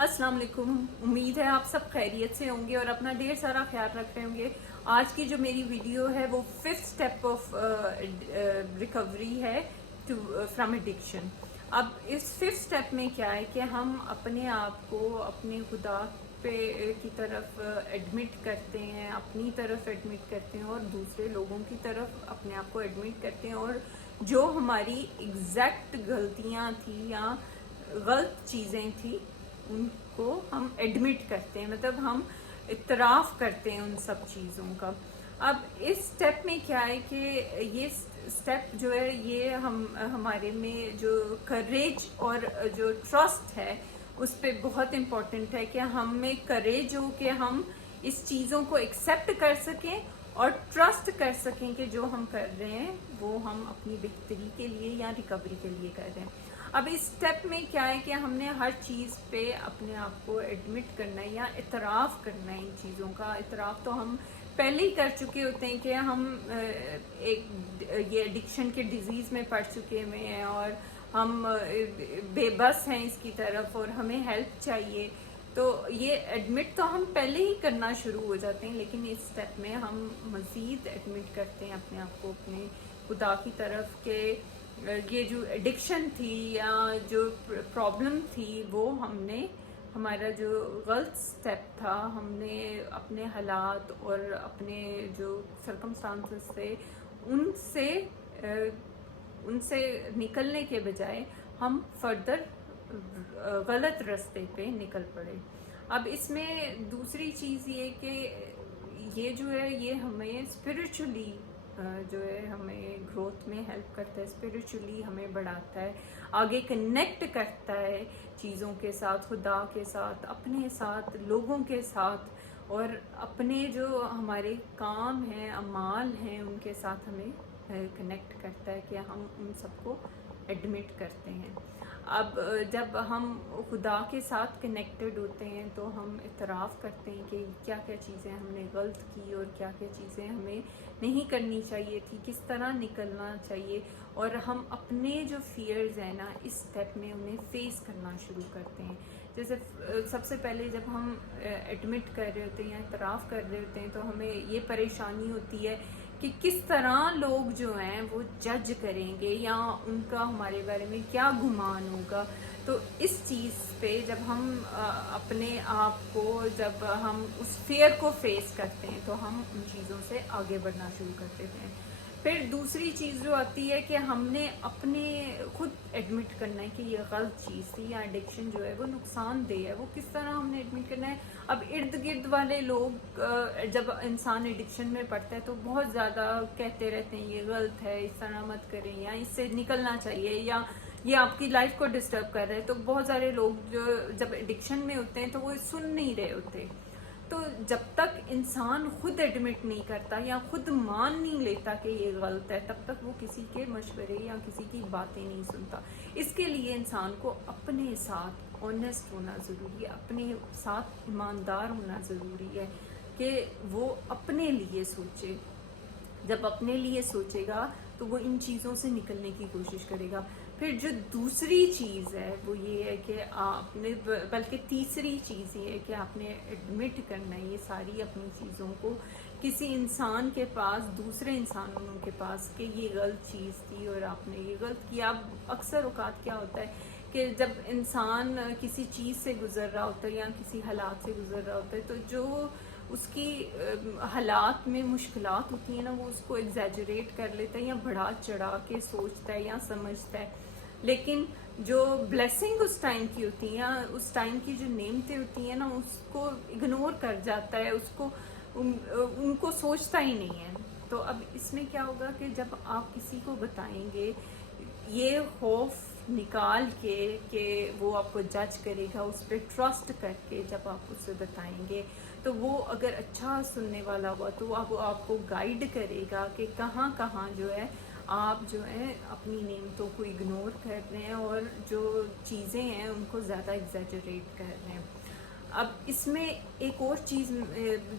अस्सलाम वालेकुम। उम्मीद है आप सब खैरियत से होंगे और अपना ढेर सारा ख्याल रख रहे होंगे। आज की जो मेरी वीडियो है वो 5th स्टेप ऑफ रिकवरी है टू फ्रॉम एडिक्शन। अब इस 5th स्टेप में क्या है कि हम अपने आप को अपने खुदा पे की तरफ एडमिट करते हैं, अपनी तरफ एडमिट करते हैं और दूसरे लोगों की तरफ अपने आप को एडमिट करते हैं, और जो हमारी एग्जैक्ट गलतियां थी या गलत चीज़ें थी उनको हम एडमिट करते हैं, मतलब हम इतराफ़ करते हैं उन सब चीज़ों का। अब इस स्टेप में क्या है कि ये स्टेप जो है ये हमारे में जो करेज और जो ट्रस्ट है उस पर बहुत इम्पोर्टेंट है कि हम में करेज हो कि हम इस चीज़ों को एक्सेप्ट कर सकें और ट्रस्ट कर सकें कि जो हम कर रहे हैं वो हम अपनी बेहतरी के लिए या रिकवरी के लिए कर रहे हैं। अब इस स्टेप में क्या है कि हमने हर चीज़ पे अपने आप को एडमिट करना है या इतराफ़ करना है। इन चीज़ों का इतराफ़ तो हम पहले ही कर चुके होते हैं कि हम एक ये एडिक्शन के डिजीज़ में पड़ चुके हुए हैं और हम बेबस हैं इसकी तरफ और हमें हेल्प चाहिए। तो ये एडमिट तो हम पहले ही करना शुरू हो जाते हैं, लेकिन इस स्टेप में हम मज़ीद एडमिट करते हैं अपने आप को अपने खुदा की तरफ के ये जो एडिक्शन थी या जो प्रॉब्लम थी वो हमने हमारा जो गलत स्टेप था हमने अपने हालात और अपने जो सरकमस्टांसेस थे उनसे निकलने के बजाय हम फर्दर गलत रास्ते पे निकल पड़े। अब इसमें दूसरी चीज़ ये कि ये जो है ये हमें स्पिरिचुअली जो है हमें ग्रोथ में हेल्प करता है, स्पिरिचुअली हमें बढ़ाता है, आगे कनेक्ट करता है चीज़ों के साथ, खुदा के साथ, अपने साथ, लोगों के साथ, और अपने जो हमारे काम हैं, अमाल हैं, उनके साथ हमें कनेक्ट करता है कि हम उन सबको एडमिट करते हैं। अब जब हम खुदा के साथ कनेक्टेड होते हैं तो हम इतराफ़ करते हैं कि क्या क्या चीज़ें हमने गलत की और क्या क्या चीज़ें हमें नहीं करनी चाहिए थी, किस तरह निकलना चाहिए, और हम अपने जो फियर्स हैं ना इस स्टेप में उन्हें फेस करना शुरू करते हैं। जैसे सबसे पहले जब हम एडमिट कर रहे होते हैं या इतराफ़ कर रहे होते हैं तो हमें ये परेशानी होती है कि किस तरह लोग जो हैं वो जज करेंगे या उनका हमारे बारे में क्या गुमान होगा। तो इस चीज़ पे जब हम अपने आप को जब हम उस फेयर को फेस करते हैं तो हम उन चीज़ों से आगे बढ़ना शुरू कर देते हैं। फिर दूसरी चीज़ जो आती है कि हमने अपने खुद एडमिट करना है कि ये गलत चीज़ थी या एडिक्शन जो है वो नुकसानदेह है। वो किस तरह हमने एडमिट करना है। अब इर्द गिर्द वाले लोग जब इंसान एडिक्शन में पड़ता है तो बहुत ज़्यादा कहते रहते हैं ये गलत है, इस तरह मत करें, या इससे निकलना चाहिए, या ये आपकी लाइफ को डिस्टर्ब कर रहा है। तो बहुत सारे लोग जो जब एडिक्शन में होते हैं तो वो सुन नहीं रहे होते। तो जब तक इंसान खुद एडमिट नहीं करता या खुद मान नहीं लेता कि ये गलत है तब तक वो किसी के मशवरे या किसी की बातें नहीं सुनता। इसके लिए इंसान को अपने साथ ऑनेस्ट होना ज़रूरी है, अपने साथ ईमानदार होना ज़रूरी है कि वो अपने लिए सोचे। जब अपने लिए सोचेगा तो वो इन चीज़ों से निकलने की कोशिश करेगा। फिर जो दूसरी चीज़ है वो ये है कि आपने, बल्कि तीसरी चीज़ ये है कि आपने एडमिट करना है ये सारी अपनी चीज़ों को किसी इंसान के पास, दूसरे इंसानों के पास, कि ये गलत चीज़ थी और आपने ये गलत किया। अब अक्सर औकात क्या होता है कि जब इंसान किसी चीज़ से गुज़र रहा होता है या किसी हालात से गुज़र रहा होता है तो जो उसकी हालात में मुश्किलात होती हैं ना वो उसको एग्जैजरेट कर लेता है या बढ़ा चढ़ा के सोचता है या समझता है। लेकिन जो ब्लेसिंग उस टाइम की होती है या उस टाइम की जो नेमतें होती हैं ना उसको इग्नोर कर जाता है, उसको उनको सोचता ही नहीं है। तो अब इसमें क्या होगा कि जब आप किसी को बताएंगे ये खौफ निकाल के कि वो आपको जज करेगा, उस पर ट्रस्ट करके जब आप उससे बताएंगे तो वो अगर अच्छा सुनने वाला हुआ तो वो आपको गाइड करेगा कि कहाँ कहाँ जो है आप जो है अपनी नेमतों को इग्नोर कर रहे हैं और जो चीज़ें हैं उनको ज़्यादा एग्जैजरेट कर रहे हैं। अब इसमें एक और चीज़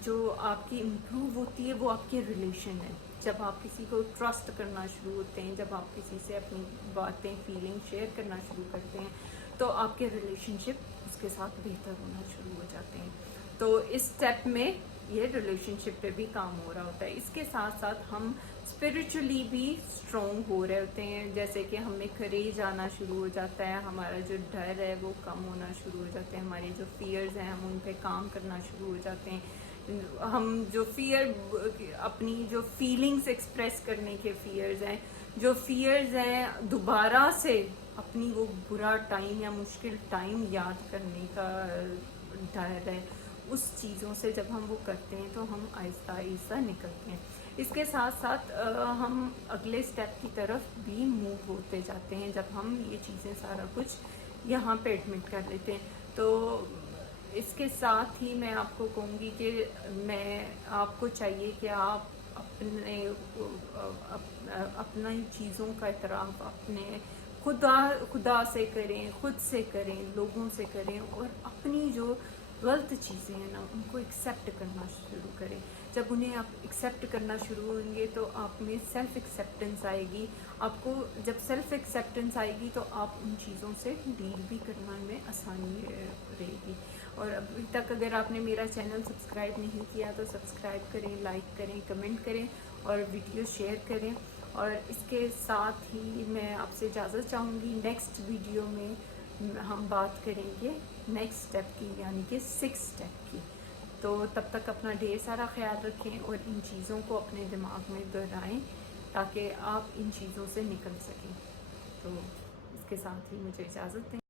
जो आपकी इम्प्रूव होती है वो आपके रिलेशन है। जब आप किसी को ट्रस्ट करना शुरू होते हैं, जब आप किसी से अपनी बातें, फीलिंग शेयर करना शुरू करते हैं तो आपके रिलेशनशिप کے ساتھ بہتر ہونا شروع ہو جاتے ہیں. تو اس سٹیپ میں یہ ریلیشن شپ پہ بھی کام ہو رہا ہوتا ہے. اس کے ساتھ ساتھ ہم اسپرچولی بھی اسٹرانگ ہو رہے ہوتے ہیں, جیسے کہ ہمیں کریج آنا شروع ہو جاتا ہے, ہمارا جو ڈر ہے وہ کم ہونا شروع ہو جاتے ہیں, ہماری جو فیئرز ہیں ہم ان پہ کام کرنا شروع ہو جاتے ہیں. ہم جو اپنی جو فیلنگز ایکسپریس کرنے کے فیئرز ہیں, جو فیئرز ہیں دوبارہ سے اپنی وہ برا ٹائم یا مشکل ٹائم یاد کرنے کا ڈر ہے, اس چیزوں سے جب ہم وہ کرتے ہیں تو ہم آہستہ آہستہ نکلتے ہیں. اس کے ساتھ ساتھ ہم اگلے سٹیپ کی طرف بھی موو ہوتے جاتے ہیں جب ہم یہ چیزیں سارا کچھ یہاں پہ ایڈمٹ کر لیتے ہیں. تو اس کے ساتھ ہی میں آپ کو کہوں گی کہ آپ کو چاہیے کہ آپ اپنی چیزوں کا اعتراف اپنے خدا سے کریں, خود سے کریں, لوگوں سے کریں, اور اپنی جو غلط چیزیں ہیں نا ان کو ایکسیپٹ کرنا شروع کریں. جب انہیں آپ ایکسیپٹ کرنا شروع ہوئیں گے تو آپ میں سیلف ایکسیپٹنس آئے گی. آپ کو جب سیلف ایکسیپٹنس آئے گی تو آپ ان چیزوں سے ڈیل بھی کرنا میں آسانی رہے گی. اور ابھی تک اگر آپ نے میرا چینل سبسکرائب نہیں کیا تو سبسکرائب کریں, لائک کریں, کمنٹ کریں اور ویڈیو شیئر کریں. اور اس کے ساتھ ہی میں آپ سے اجازت چاہوں گی, نیکسٹ ویڈیو میں ہم بات کریں گے نیکسٹ سٹیپ کی, یعنی کہ 6 سٹیپ کی. تو تب تک اپنا ڈھیر سارا خیال رکھیں اور ان چیزوں کو اپنے دماغ میں دہرائیں تاکہ آپ ان چیزوں سے نکل سکیں. تو اس کے ساتھ ہی مجھے اجازت دیں.